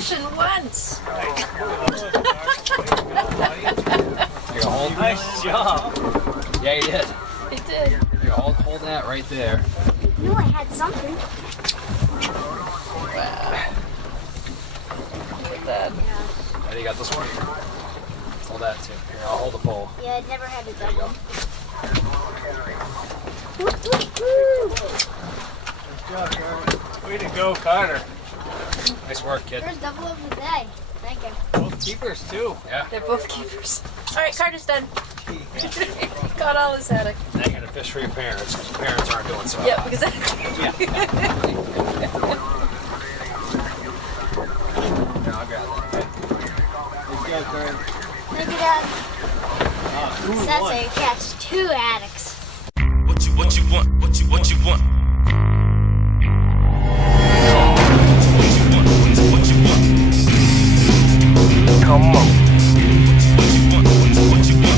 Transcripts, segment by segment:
fishing once. Nice job. Yeah, you did. He did. You're hold that right there. I knew I had something. Wow. Look at that. And you got this one. Hold that too. Here, I'll hold the pole. Yeah, I never had a There you double. Good job, way to go, Carter. Nice work, kid. First double of the day. Thank you. Both keepers too. Yeah. They're both keepers. All right, Carter's done. Got all his haddock. Now you gotta fish for your parents because your parents aren't doing so Yep, hot. because Yeah, I'll grab that. Good job, Carter. Thank you, Dad. That's how you catch 2 haddocks. What you want? What you want? What you want? Come on. What you want?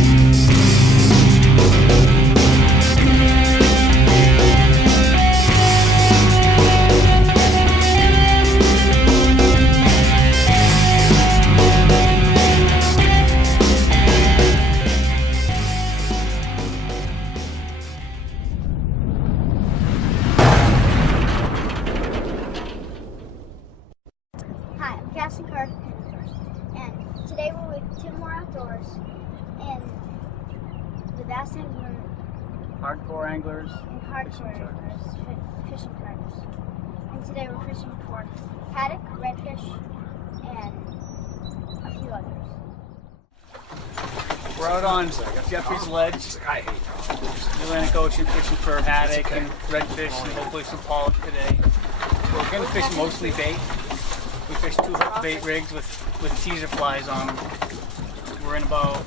Hi, I'm Casting Card, and today we're with Tim Moore Outdoors and the Bass Angler Hardcore anglers. and Hardcore Anglers, fishing charters. And today we're fishing for haddock, redfish, and a few others. We're out on Jeffrey's Ledge, I hate Atlantic Ocean, fishing for haddock and redfish and hopefully some pollock today. We're going to fish mostly bait. We fish 2 hook bait rigs with teaser flies on them. We're in about,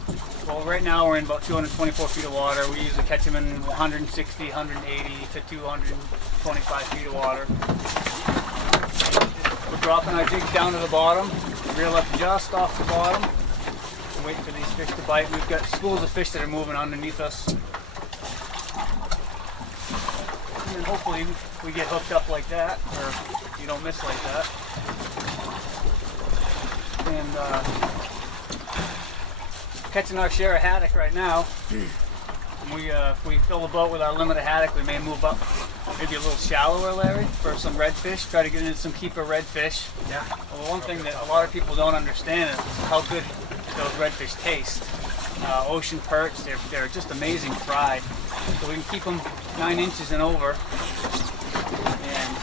well, right now we're in about 224 feet of water. We usually catch them in 160, 180 to 225 feet of water. We're dropping our jigs down to the bottom, reel up just off the bottom, and wait for these fish to bite. We've got schools of fish that are moving underneath us. And then hopefully we get hooked up like that, or you don't miss like that. And catching our share of haddock right now. If we fill the boat with our limit of haddock, we may move up maybe a little shallower, Larry, for some redfish. Try to get into some keeper redfish. Yeah. Well, one thing that a lot of people don't understand is how good those redfish taste. Ocean perch, they're just amazing fried. So we can keep them 9 inches and over, and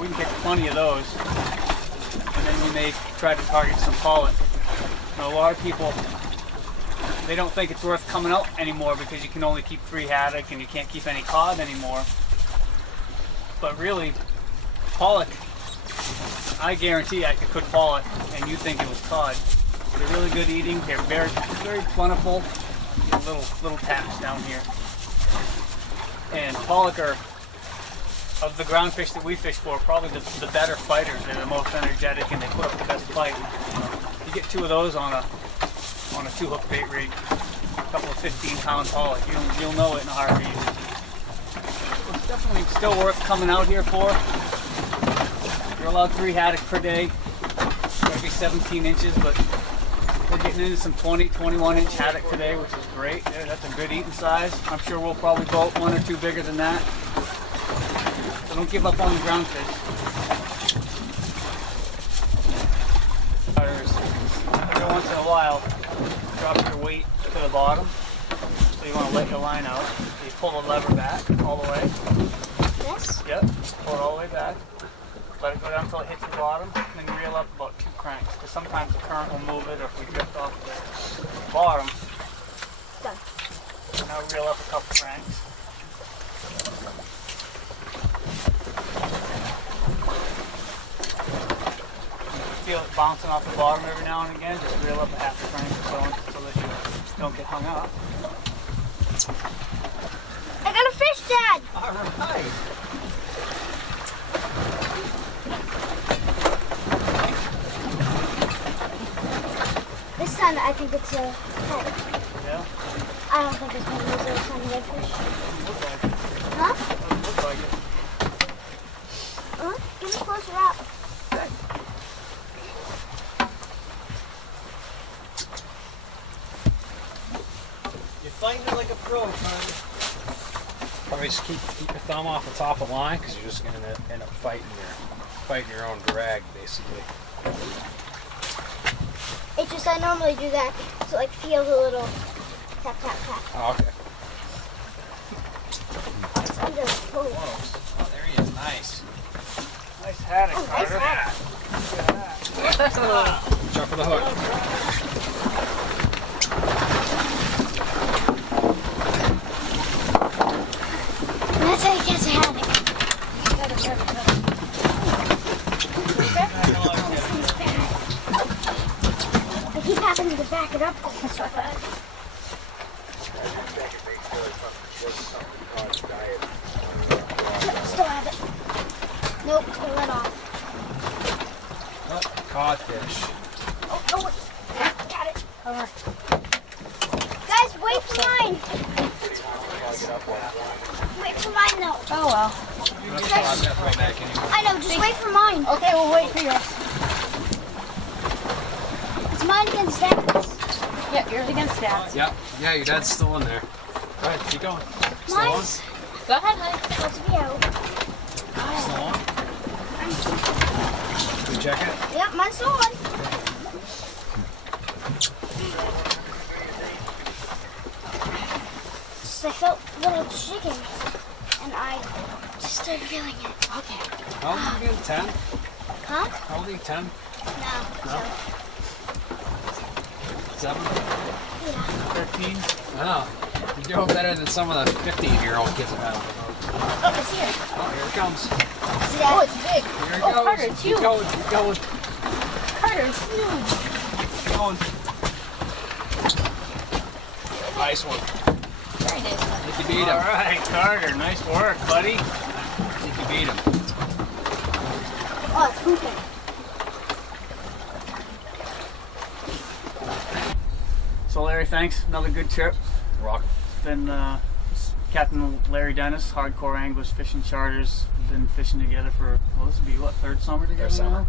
we can get plenty of those. And then we may try to target some pollock. Now, a lot of people, they don't think it's worth coming out anymore because you can only keep 3 haddock and you can't keep any cod anymore. But really, pollock, I guarantee I could cook pollock and you'd think it was cod. They're really good eating. They're very, very plentiful. Little taps down here. And pollock are, of the ground fish that we fish for, probably the better fighters. They're the most energetic and they put up the best fight. You get 2 of those on a 2-hook bait rig, a couple of 15-pound pollock. You'll know it in a heartbeat. It's definitely still worth coming out here for. You're allowed 3 haddock per day, maybe 17 inches, but we're getting into some 20, 21-inch haddock today, which is great. Yeah, that's a good eating size. I'm sure we'll probably boat 1 or 2 bigger than that. So don't give up on the ground fish. Every once in a while, drop your weight to the bottom. So you want to let your line out. You pull the lever back all the way. This? Yep, pull it all the way back. Let it go down until it hits the bottom, and then reel up about 2 cranks. Because sometimes the current will move it, or if we drift off the bottom. Done. Now reel up a couple cranks. Feel it bouncing off the bottom every now and again. Just reel up a half a crank or so that you don't get hung up. I got a fish, Dad! All right. This time I think it's a haddock. Yeah? I don't think it's going to be a tiny redfish. Looks like it. Huh? Doesn't look like it. Give me closer up. fighting it like a pro, Carter. Probably just keep your thumb off the top of the line because you're just gonna end up fighting your own drag, basically. It's just I normally do that so it like feels a little tap tap tap. Oh, okay. It's under the boat. Whoa. Oh, there he is. Nice. Nice haddock, Oh, nice Carter. haddock. That's a little. Jump for the hook. That's how you catch a haddock. I keep having to back it up. That's what I still have it. Nope, it went off. Oh, codfish. Oh, wait. Got it. Guys, wait for mine. Wait for mine, though. Oh well. I know, just wait for mine. Okay, we'll wait for yours. It's mine against Dad's. Yep, yours against Dad's. Yep. Yeah, your dad's still in there. Go ahead, keep going. Still on? Mine's Go ahead, honey. supposed to be out. Still on? Can we check it? Yep, mine's still on. Just I felt a little chicken, and I just started feeling it. Okay. How old are you again? 10? Huh? How old are you? 10? No. No? 7? Yeah. 13. Oh. You're doing better than some of the 15-year-old kids I've had on the boat. Oh, it's here. Oh, here it comes. See Oh, that? it's big. Here it Oh, goes. Carter, it's Keep you. going, keep going. Carter, it's huge. Keep going. Nice one. Very nice. I think you beat All him. right, Carter. Nice work, buddy. I think you beat him. Oh, it's pooping. So, Larry, thanks. Another good trip. Rock. Been Captain Larry Dennis, Hardcore Anglers Fishing Charters. Been fishing together for, well, this will be what, third summer together Third summer. now?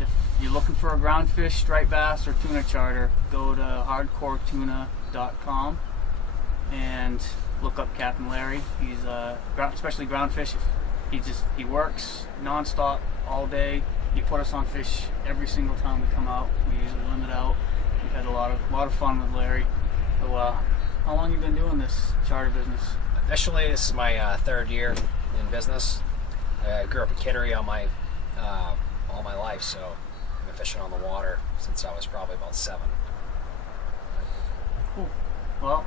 If you're looking for a groundfish, striped bass, or tuna charter, go to hardcoretuna.com and look up Captain Larry. He's especially groundfish. He works nonstop all day. He put us on fish every single time we come out. We usually limit out. We've had a lot of fun with Larry. So, how long you been doing this charter business? Officially, this is my third year in business. I grew up in Kittery all my life, so I've been fishing on the water since I was probably about 7. Cool. Well,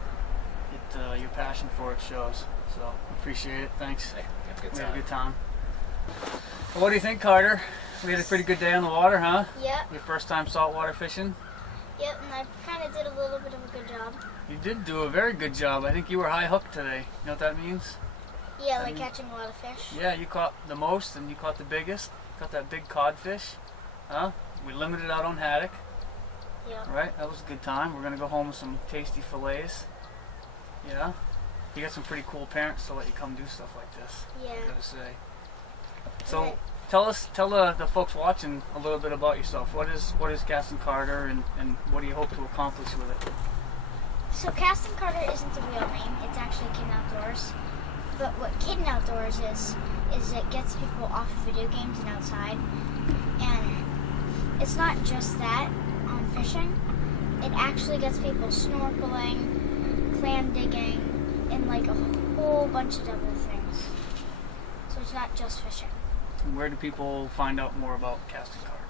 your passion for it shows. So appreciate it. Thanks. Hey, have a good We time. had a good time. Well, what do you think, Carter? We had a pretty good day on the water, huh? Yep, Your first time saltwater fishing? yep, and I kind of did a little bit of a good job. You did do a very good job. I think you were high hooked today. You know what that means? Yeah, like catching a lot of fish. Yeah, you caught the most and you caught the biggest. Caught that big codfish. Huh? We limited out on haddock. Yep. Right? That was a good time. We're gonna go home with some tasty fillets. Yeah? You got some pretty cool parents to let you come do stuff like this, I Yeah. gotta say. So Right. tell the folks watching a little bit about yourself. What is Casting Carter and what do you hope to accomplish with it? So Casting Carter isn't the real name. It's actually Kid Outdoors. But what Kid Outdoors is it gets people off of video games and outside. And it's not just that on fishing. It actually gets people snorkeling, clam digging, and like a whole bunch of other things. So it's not just fishing. And where do people find out more about Casting Carter?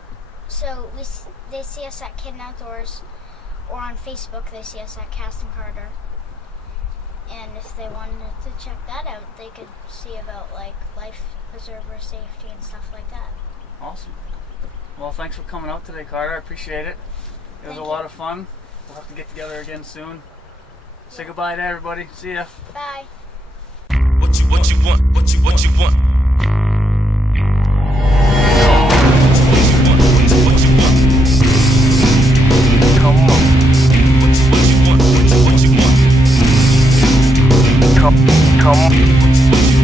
So they see us at Kid Outdoors, or on Facebook they see us at Casting Carter. And if they wanted to check that out, they could see about like life preserver safety and stuff like that. Awesome. Well, thanks for coming out today, Carter. I appreciate it. It was Thank a lot of fun. We'll have to get together again soon. Say goodbye to everybody. See ya. Bye. What you want? What you want? What you want? Come on. What you want? Come. What you want?